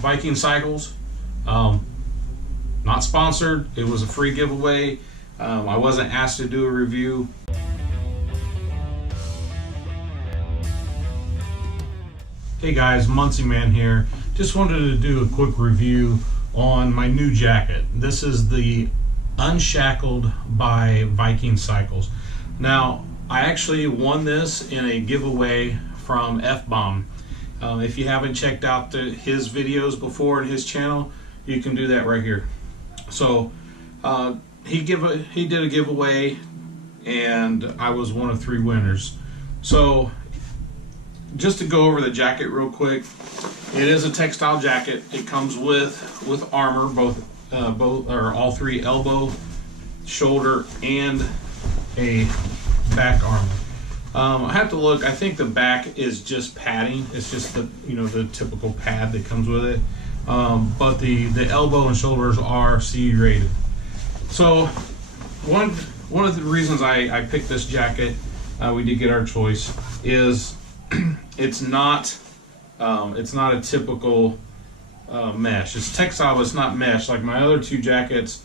Viking Cycles. Not sponsored, it was a free giveaway. I wasn't asked to do a review. Hey guys, Muncie Man here. Just wanted to do a quick review on my new jacket. This is the Unshackled by Viking Cycles. Now, I actually won this in a giveaway from FBomb. If you haven't checked out his videos before in his channel, you can do that right here. So he did a giveaway and I was one of 3 winners. So just to go over the jacket real quick, it is a textile jacket. It comes with armor, both or all 3 elbow, shoulder, and a back armor. I have to look. I think the back is just padding. It's just the the typical pad that comes with it. But the elbow and shoulders are CE rated. So one of the reasons I picked this jacket, we did get our choice, is it's not a typical mesh. It's textile, but it's not mesh like my other 2 jackets.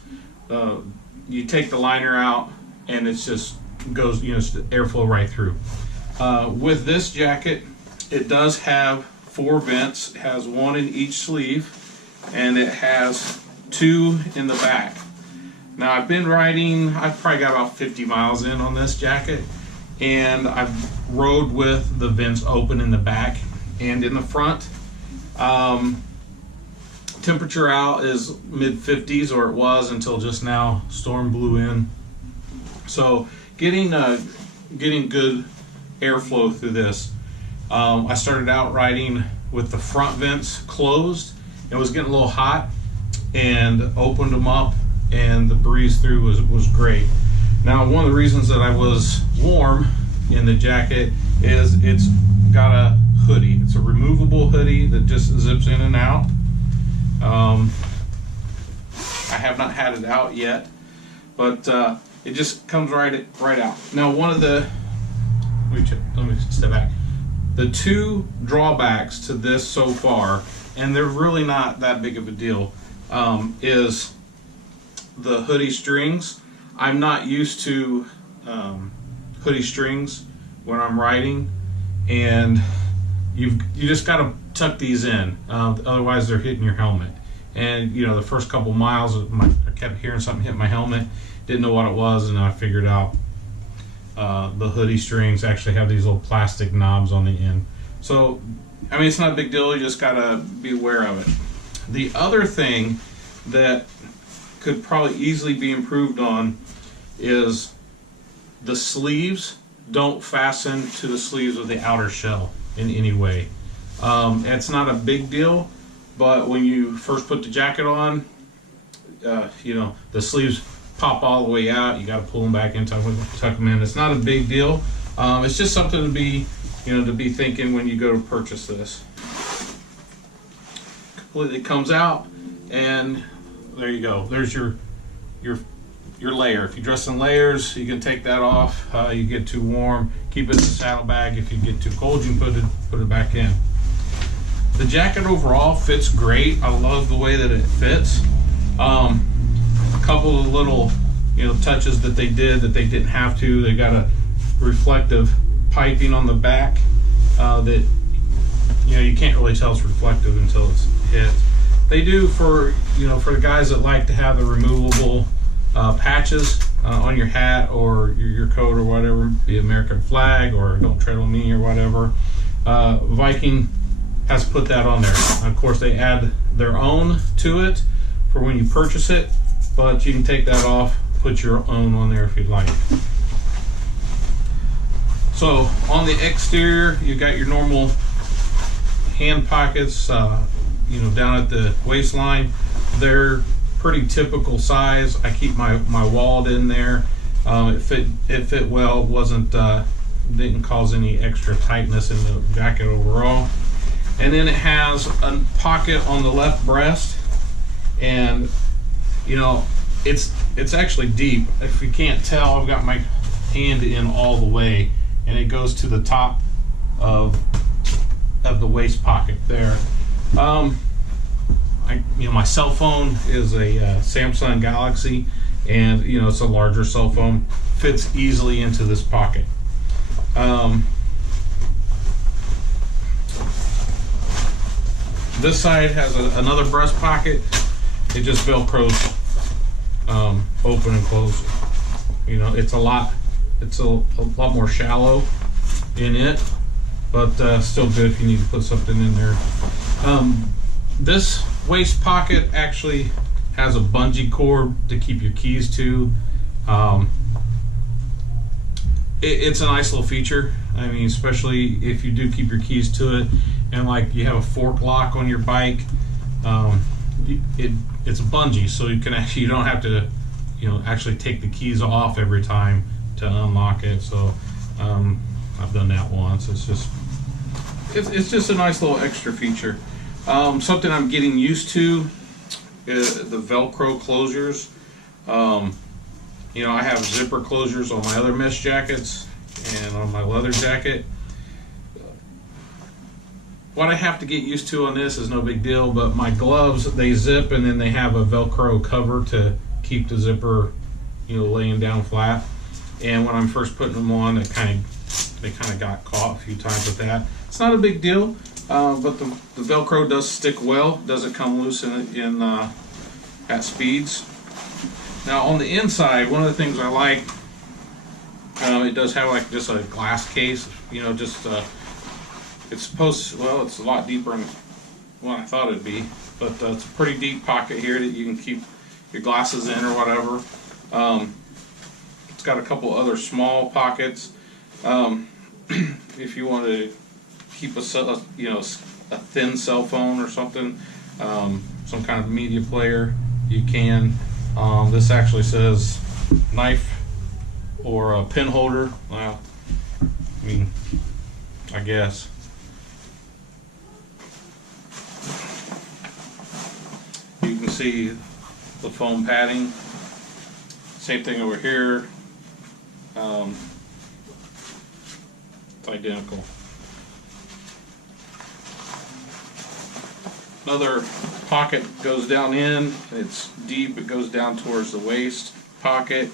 You take the liner out and it's just goes, airflow right through. With this jacket, it does have 4 vents. It has 1 in each sleeve, and it has 2 in the back. Now I've been riding, I've probably got about 50 miles in on this jacket, and I've rode with the vents open in the back and in the front. Temperature out is mid 50s, or it was until just now. Storm blew in, so getting good airflow through this. I started out riding with the front vents closed. It was getting a little hot, and opened them up, and the breeze through was great. Now, one of the reasons that I was warm in the jacket is it's got a hoodie. It's a removable hoodie that just zips in and out. I have not had it out yet, but it just comes right out. Now, one of the, let me step back. The 2 drawbacks to this so far, and they're really not that big of a deal, is the hoodie strings. I'm not used to hoodie strings when I'm riding, and you just got to tuck these in, otherwise they're hitting your helmet. And the first couple miles, I kept hearing something hit my helmet, didn't know what it was, and I figured out the hoodie strings actually have these little plastic knobs on the end. So, I mean, it's not a big deal, you just gotta be aware of it. The other thing that could probably easily be improved on is the sleeves don't fasten to the sleeves of the outer shell in any way. It's not a big deal, but when you first put the jacket on, the sleeves pop all the way out. You got to pull them back in, tuck them in. It's not a big deal. It's just something to be, to be thinking when you go to purchase this. Completely comes out, and there you go. There's your layer. If you dress in layers, you can take that off. You get too warm, keep it in the saddlebag. If you get too cold, you can put it back in. The jacket overall fits great. I love the way that it fits. A couple of little touches that they did that they didn't have to. They got a reflective piping on the back that you can't really tell it's reflective until it's hit. They do for the guys that like to have the removable patches on your hat or your coat or whatever, the American flag or Don't Tread on Me or whatever. Viking has put that on there. Of course, they add their own to it for when you purchase it, but you can take that off, put your own on there if you'd like. So on the exterior, you got your normal hand pockets, down at the waistline. They're pretty typical size. I keep my wallet in there. It fit well. Didn't cause any extra tightness in the jacket overall. And then it has a pocket on the left breast, and it's actually deep. If you can't tell, I've got my hand in all the way, and it goes to the top of the waist pocket there. my cell phone is a Samsung Galaxy, and it's a larger cell phone, fits easily into this pocket. This side has another breast pocket. It just velcros open and close. It's a lot more shallow in it, but still good if you need to put something in there. This waist pocket actually has a bungee cord to keep your keys to. It's a nice little feature. I mean, especially if you do keep your keys to it, and like you have a fork lock on your bike. It's a bungee, so you don't have to actually take the keys off every time to unlock it. So I've done that once. It's just a nice little extra feature. Something I'm getting used to is the Velcro closures. I have zipper closures on my other mesh jackets and on my leather jacket. What I have to get used to on this is no big deal, but my gloves, they zip, and then they have a Velcro cover to keep the zipper, laying down flat. And when I'm first putting them on, they kind of got caught a few times with that. It's not a big deal, but the Velcro does stick well. Doesn't come loose at speeds. Now on the inside, one of the things I like, it does have like just a glass case. It's it's a lot deeper than what I thought it'd be, but it's a pretty deep pocket here that you can keep your glasses in or whatever. It's got a couple other small pockets. If you want to keep a thin cell phone or something, some kind of media player, you can. This actually says knife or a pin holder. Well, I mean, I guess. You can see the foam padding. Same thing over here. It's identical. Another pocket goes down in. It's deep. It goes down towards the waist pocket.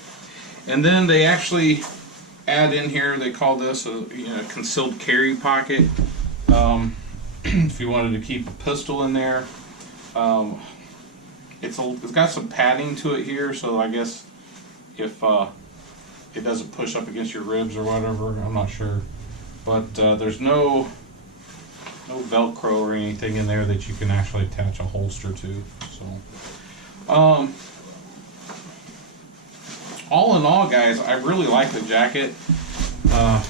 And then they actually add in here, they call this a concealed carry pocket. If you wanted to keep a pistol in there. It's got some padding to it here, so I guess if it doesn't push up against your ribs or whatever, I'm not sure. But there's no Velcro or anything in there that you can actually attach a holster to. So, all in all, guys, I really like the jacket. I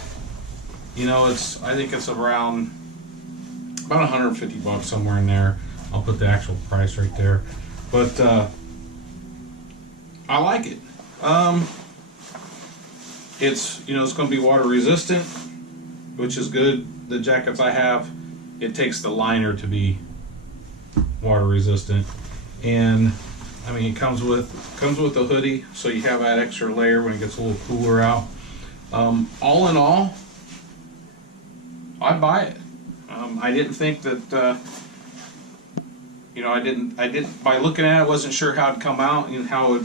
think it's around about 150 bucks, somewhere in there. I'll put the actual price right there. But I like it. It's going to be water resistant, which is good. The jackets I have, it takes the liner to be water resistant, and I mean it comes with a hoodie, so you have that extra layer when it gets a little cooler out. All in all, I'd buy it. I didn't think that. I didn't. By looking at it, I wasn't sure how it'd come out and how it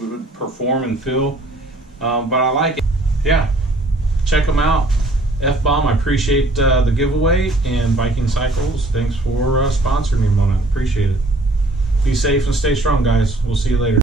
would perform and feel. But I like it. Yeah, check them out. FBomb, I appreciate the giveaway, and Viking Cycles, thanks for sponsoring me on it. Appreciate it. Be safe and stay strong, guys. We'll see you later.